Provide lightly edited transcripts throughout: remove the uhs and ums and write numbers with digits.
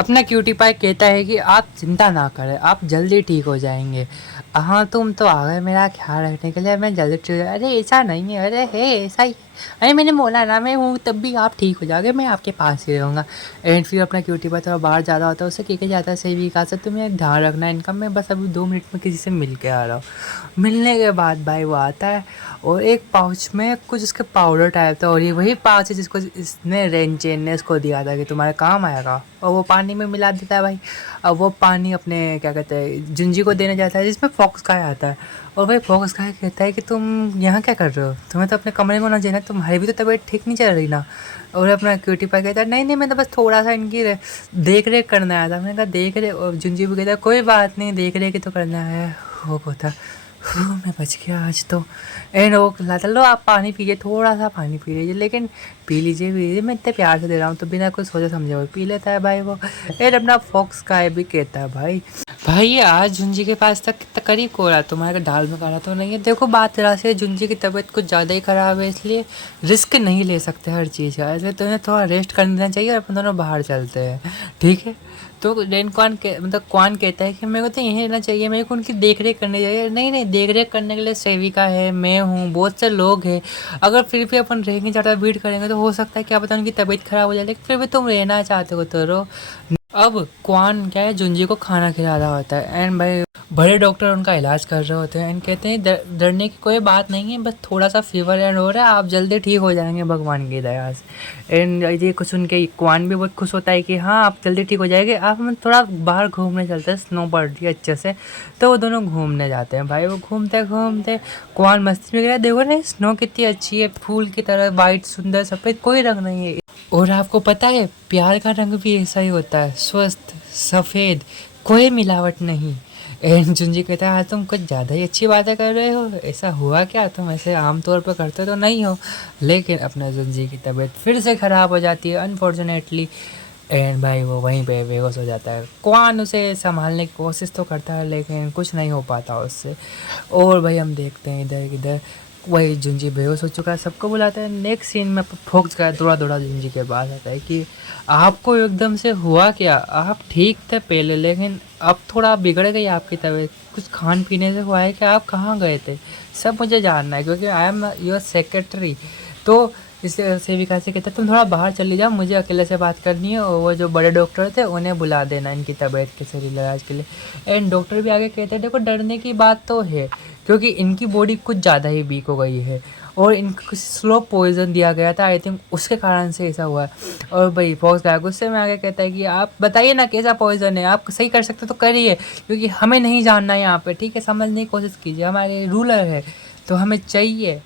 अपना cutie pie कहता है कि आप चिंता ना करें, आप जल्दी ठीक हो जाएंगे। हाँ, तुम तो आ गए मेरा ख्याल रखने के लिए, मैं जल्दी ठीक। अरे ऐसा नहीं है, अरे है ऐसा ही। अरे मैंने बोला ना मैं हूँ, तब भी आप ठीक हो जाओगे, मैं आपके पास ही रहूँगा। एंड फिर अपना क्यूटी पाई थोड़ा बाहर ज़्यादा होता है, उससे कह के जाता है सही भी कहा से तुम्हें ध्यान रखना है इनका, मैं बस अभी 2 मिनट में किसी से मिल के आ रहा हूँ। मिलने के बाद भाई वो आता है और एक पाउच में कुछ उसके पाउडर टाइप था, और ये वही पाउच है जिसको इसने रेंचेन ने इसको दिया था कि तुम्हारे काम आएगा, और वो पानी में मिला देता है भाई। अब वो पानी अपने क्या कहते हैं जुंजी को देने जाता है, जिसमें फॉक्स गाय आता है। और भाई फॉक्स गाय कहता है कि तुम यहाँ क्या कर रहे हो, तुम्हें तो अपने कमरे में ना जाना, तुम्हारी भी तो तबीयत ठीक नहीं चल रही ना। और अपना क्यूटी पाई कहता है नहीं नहीं, मैं तो बस थोड़ा सा इनकी देख रेख करने आया था। मैंने कहा देख रेख, और जुंजी भी कहता है कोई बात नहीं, देख रेख ही तो करने आया है। वो कहता मैं बच गया आज तो। एंड वो लाता लो आप पानी पीजिए, थोड़ा सा पानी पी लीजिए, लेकिन पी लीजिए, मैं इतने प्यार से दे रहा हूँ, तो बिना कुछ सोचे समझे वो पी लेता है भाई वो। एंड अपना फॉक्स का भी कहता है भाई ये आज झुंझी के पास तक करीब हो रहा, तुम्हारे दाल में काला तो नहीं है। देखो बात तरह से झुंझी की तबीयत कुछ ज़्यादा ही ख़राब है, इसलिए रिस्क नहीं ले सकते हर चीज़ का, इसलिए तुम्हें थोड़ा रेस्ट करने देना चाहिए, और अपन दोनों बाहर चलते हैं, ठीक है। तो रेन क्वान के मतलब क्वान कहता है कि मेरे को तो यहीं रहना चाहिए, मेरे को उनकी देख रेख करनी चाहिए। नहीं नहीं, देख रेख करने के लिए सेविका है, मैं हूँ, बहुत से लोग हैं। अगर फिर भी अपन रहेंगे, ज़्यादा भीड़ करेंगे तो हो सकता है क्या पता उनकी तबीयत खराब हो जाए, लेकिन फिर भी तुम रहना चाहते हो तो रहो। अब क्वान क्या है जुंजी को खाना खिला रहा होता है, एंड भाई बड़े डॉक्टर उनका इलाज कर रहे होते हैं, एंड कहते हैं डरने की कोई बात नहीं है, बस थोड़ा सा फीवर एंड हो रहा है, आप जल्दी ठीक हो जाएंगे भगवान की दया से। एंड ये कुछ सुन के क्वान भी बहुत खुश होता है कि हाँ आप जल्दी ठीक हो जाएंगे, आप हम थोड़ा बाहर घूमने चलते हैं, स्नो पड़ रही है अच्छे से। तो वो दोनों घूमने जाते हैं भाई, वो घूमते घूमते क्वान मस्ती में गया, देखो ना स्नो कितनी अच्छी है, फूल की तरह वाइट सुंदर सफ़ेद, कोई रंग नहीं है। और आपको पता है प्यार का रंग भी ऐसा ही होता है, स्वस्थ सफ़ेद, कोई मिलावट नहीं। एंड जुंजी कहता है आज तुम कुछ ज़्यादा ही अच्छी बातें कर रहे हो, ऐसा हुआ क्या, तुम ऐसे आमतौर पर करते तो नहीं हो। लेकिन अपना जुंजी की तबीयत फिर से ख़राब हो जाती है अनफॉर्चुनेटली, एंड भाई वो वहीं पे बेहोश हो जाता है। क्वान उसे संभालने की कोशिश तो करता है, लेकिन कुछ नहीं हो पाता उससे। और भाई हम देखते हैं इधर किधर वही जुंजी बेहोश हो चुका है, सबको बुलाता है। नेक्स्ट सीन में फोक्स का दौड़ा दौड़ा जुंजी के पास आता है कि आपको एकदम से हुआ क्या, आप ठीक थे पहले लेकिन अब थोड़ा बिगड़ गई आपकी तबीयत, कुछ खान पीने से हुआ है कि आप कहाँ गए थे, सब मुझे जानना है, क्योंकि आई एम योर सेक्रेटरी। तो इस सेविका से कहता है तुम थोड़ा बाहर चली जाओ, मुझे अकेले से बात करनी है, और वो जो बड़े डॉक्टर थे उन्हें बुला देना इनकी तबीयत के सही इलाज के लिए। एंड डॉक्टर भी आगे कहते हैं देखो डरने की बात तो है, क्योंकि इनकी बॉडी कुछ ज़्यादा ही वीक हो गई है, और इनको कुछ स्लो पॉइजन दिया गया था, आई थिंक उसके कारण से ऐसा हुआ है। और भाई फॉक्स गाय गुस्से में आगे कहता है कि आप बताइए ना कैसा पॉइजन है, आप सही कर सकते तो करिए, क्योंकि हमें नहीं जानना है यहाँ पे, ठीक है, समझने की कोशिश कीजिए, हमारे रूलर है तो हमें चाहिए।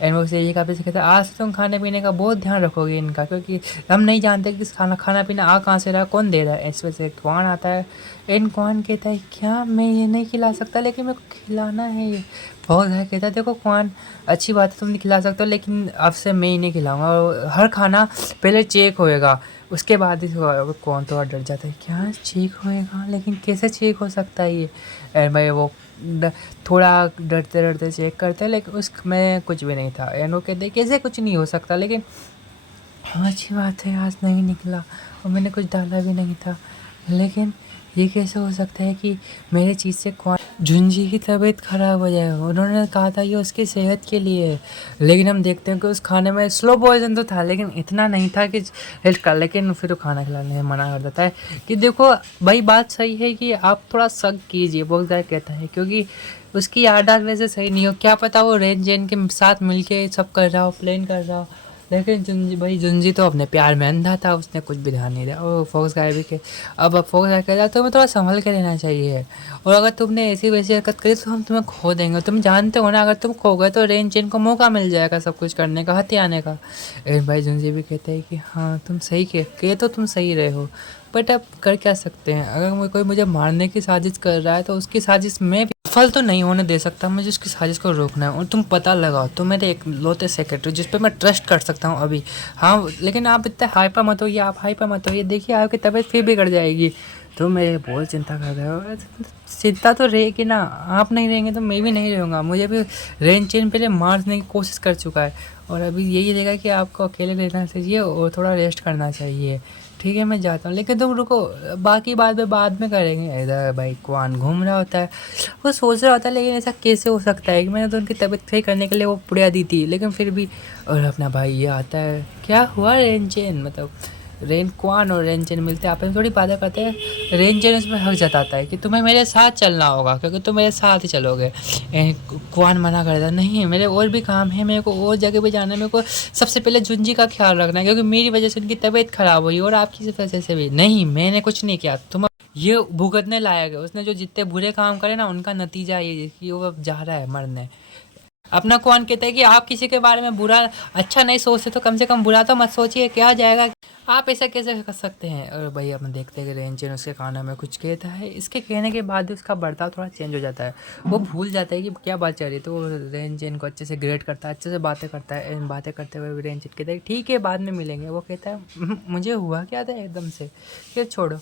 एंड वो से ये काफ़ी से कहता है आज तुम खाने पीने का बहुत ध्यान रखोगे इनका, क्योंकि हम नहीं जानते कि खाना पीना आ कहाँ से रहा, कौन दे रहा है। इस वजह से क्वान आता है, एंड क्वान कहता है क्या मैं ये नहीं खिला सकता, लेकिन मेरे को खिलाना है ये। बहुत है कहता है देखो क्वान अच्छी बात है तुम नहीं खिला सकते हो, लेकिन अब से मैं ही नहीं खिलाऊंगा, और हर खाना पहले चेक होएगा उसके बाद ही होगा। कौन थोड़ा डर जाता है क्या चेक होएगा, लेकिन कैसे चेक हो सकता है ये। एंड भाई वो थोड़ा डरते डरते चेक करते हैं, लेकिन उसमें कुछ भी नहीं था। एंड वो कहते हैं कैसे कुछ नहीं हो सकता, लेकिन हाँ अच्छी बात है आज नहीं निकला, और मैंने कुछ डाला भी नहीं था, लेकिन ये कैसे हो सकता है कि मेरे चीज़ से कौन झुंझी की तबीयत ख़राब हो जाए। उन्होंने कहा था ये उसकी सेहत के लिए है, लेकिन हम देखते हैं कि उस खाने में स्लो पॉइजन तो था, लेकिन इतना नहीं था कि हेल्प कर। लेकिन फिर वो खाना खिलाने से मना कर देता है कि देखो भाई बात सही है कि आप थोड़ा शक कीजिए, बहुत ज़्यादा कहता है, क्योंकि उसकी याददाश्त वैसे सही नहीं हो, क्या पता वो रेन जेन के साथ मिलके सब कर रहा हो, प्लान कर रहा हो। लेकिन जुंजी तो अपने प्यार में अंधा था, उसने कुछ भी ध्यान नहीं दिया। और फोक्स गाय भी के अब फोक्स गाय कहता तुम्हें थोड़ा संभल के रहना चाहिए, और अगर तुमने ऐसी वैसी हरकत करी तो हम तुम्हें खो देंगे। तुम जानते हो ना अगर तुम खो गए तो रेन चेन को मौका मिल जाएगा सब कुछ करने का, हत्या आने का। भाई जुंजी भी कहते हैं कि हाँ तुम सही कह तो तुम सही रहे हो, बट अब कर क्या सकते हैं, अगर कोई मुझे मारने की साजिश कर रहा है तो उसकी साजिश में सफल तो नहीं होने दे सकता, मुझे उसकी साजिश को रोकना है। और तुम पता लगाओ, तुम मेरे एक लौते सेक्रेटरी जिस पे मैं ट्रस्ट कर सकता हूँ अभी। हाँ लेकिन आप इतने हाइपर मत होइए, आप हाइपर मत होइए, देखिए आपकी तबीयत फिर बिगड़ जाएगी। तो मेरे बहुत चिंता कर रहे हो, चिंता तो रहेगी ना, आप नहीं रहेंगे तो मैं भी नहीं रहूँगा। मुझे भी रेन चेन पहले मारने की कोशिश कर चुका है, और अभी यही रहेगा कि आपको अकेले रहना चाहिए और थोड़ा रेस्ट करना चाहिए। ठीक है मैं जाता हूँ, लेकिन तुम रुको, बाकी बात में बाद में करेंगे। इधर भाई क्वान घूम रहा होता है, वो सोच रहा होता है लेकिन ऐसा कैसे हो सकता है कि मैंने तो उनकी तबीयत सही करने के लिए वो पुड़िया दी थी, लेकिन फिर भी। और अपना भाई ये आता है, क्या हुआ रेंचेन, मतलब रेन क्वान और रेंचेन मिलते हैं, आपस में थोड़ी बातें करते हैं। रेंचेन उसमें हक जताता है कि तुम्हें मेरे साथ चलना होगा क्योंकि तुम मेरे साथ ही चलोगे। क्वान मना कर देता, नहीं मेरे और भी काम है, मेरे को और जगह पे जाना है, मेरे को सबसे पहले जुंजी का ख्याल रखना है क्योंकि मेरी वजह से उनकी तबीयत खराब हुई और आपकी वजह से भी नहीं, मैंने कुछ नहीं किया, तुम ये भुगतने लायक है। उसने जो जितने बुरे काम करे ना उनका नतीजा ये है कि वो अब जा रहा है मरने। अपना कौन कहता है कि आप किसी के बारे में बुरा अच्छा नहीं सोचते तो कम से कम बुरा तो मत सोचिए, क्या जाएगा, आप ऐसा कैसे कर सकते हैं। और भाई अपन देखते हैं कि रेंचन उसके कानों में कुछ कहता है, इसके कहने के बाद भी उसका बर्ताव थोड़ा चेंज हो जाता है, वो भूल जाता है कि क्या बात चल रही है। तो वो रेंचन को अच्छे से ग्रेड करता है, अच्छे से बातें करता है। इन बातें करते हुए रेंचन कहता है ठीक है बाद में मिलेंगे। वो कहता है मुझे हुआ क्या था एकदम से, फिर छोड़ो,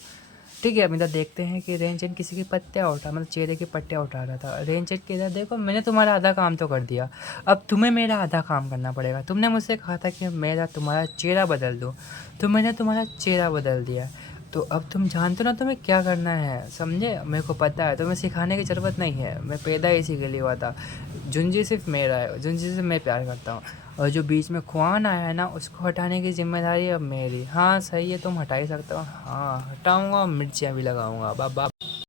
ठीक है। अब इधर देखते हैं कि रेंचन किसी की पत्तियाँ उठा, मतलब चेहरे की पट्टियाँ उठा रहा था। रेंचन के इधर देखो, मैंने तुम्हारा आधा काम तो कर दिया, अब तुम्हें मेरा आधा काम करना पड़ेगा। तुमने मुझसे कहा था कि मेरा तुम्हारा चेहरा बदल दूँ, तो मैंने तुम्हारा चेहरा बदल दिया। तो अब तुम जानते हो ना तुम्हें क्या करना है, समझे, मेरे को पता है, तुम्हें सिखाने की ज़रूरत नहीं है, मैं पैदा इसी के लिए हुआ था। जुंजी सिर्फ मेरा है, जुंजी से मैं प्यार करता हूँ, और जो बीच में खुआन आया है ना उसको हटाने की जिम्मेदारी अब मेरी। हाँ सही है, तुम हटा ही सकते हो, हाँ हटाऊँगा, मिर्चियाँ भी लगाऊँगा। बाबा।